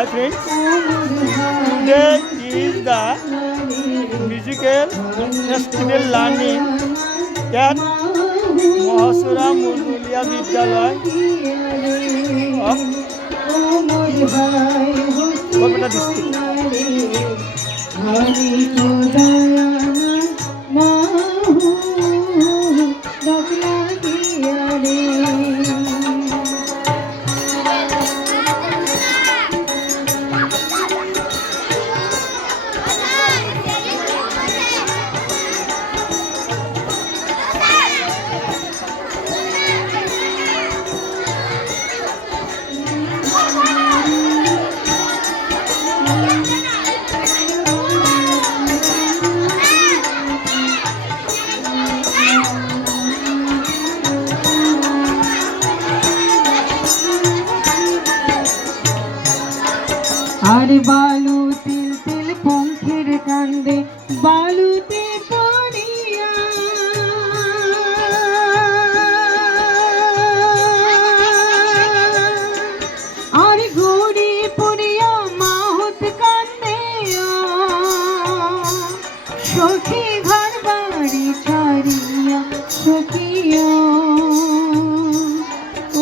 Hi friends, today is the musical festival learning at Mahasura Murdulia Vidyalaya of Kolkata district. আর বালু তিল তিল পঙ্খের কান্দে বালুতে পড়িয়া আর গড়ি পড়িয়া মাহুত কান্দে সখী ঘর বাড়ি ছাড়িয়া সখিয়া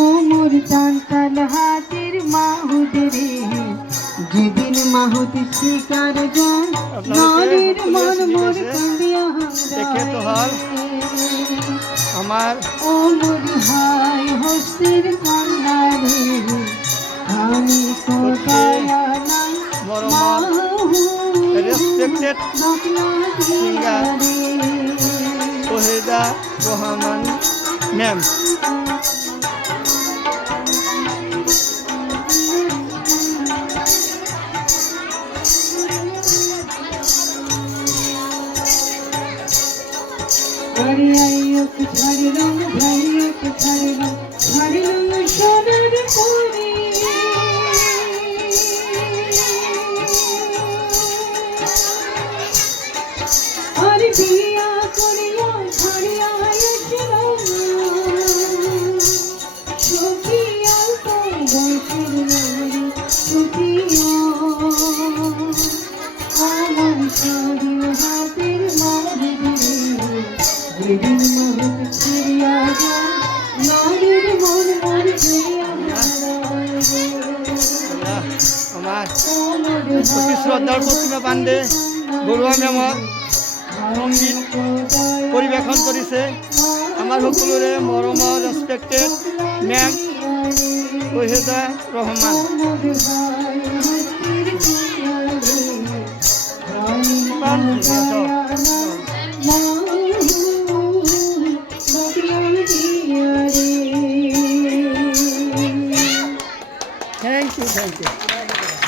ও মোর চান্তাল হাতের মাহুত রে যেদিন মাহুত শিকার যান নারীর মন মোর কান্দিয়া আমার ও মোর ভাই হস্তির কান্না রে আমি কোথায় নাই রেসপেক্টেড সিঙ্গার ওহেদা রহমান ম্যাম। আরে আইয়ো ছাড়ি রঙ ভাইয়ো ছাড়ি রঙ সোনার পরি আরে বিয়া করিয়া ছাড়িয়া এসেছিল সখিয়া তো বয়সের নারী সখিয়া আমার সারি হাতের মাঝে যেদিন মাহুত ছিড়িয়া যায় নারীর মন মন ছিড়িয়া আমার অতি শ্রদ্ধার প্রতিমা পাণ্ডে বড়ুয়া ম্যামৰ সংগীত পৰিৱেশন কৰিছে আমাৰ সকলোৰে মৰমৰ ৰেছপেক্টেড মেম ওহেদা ৰহমান।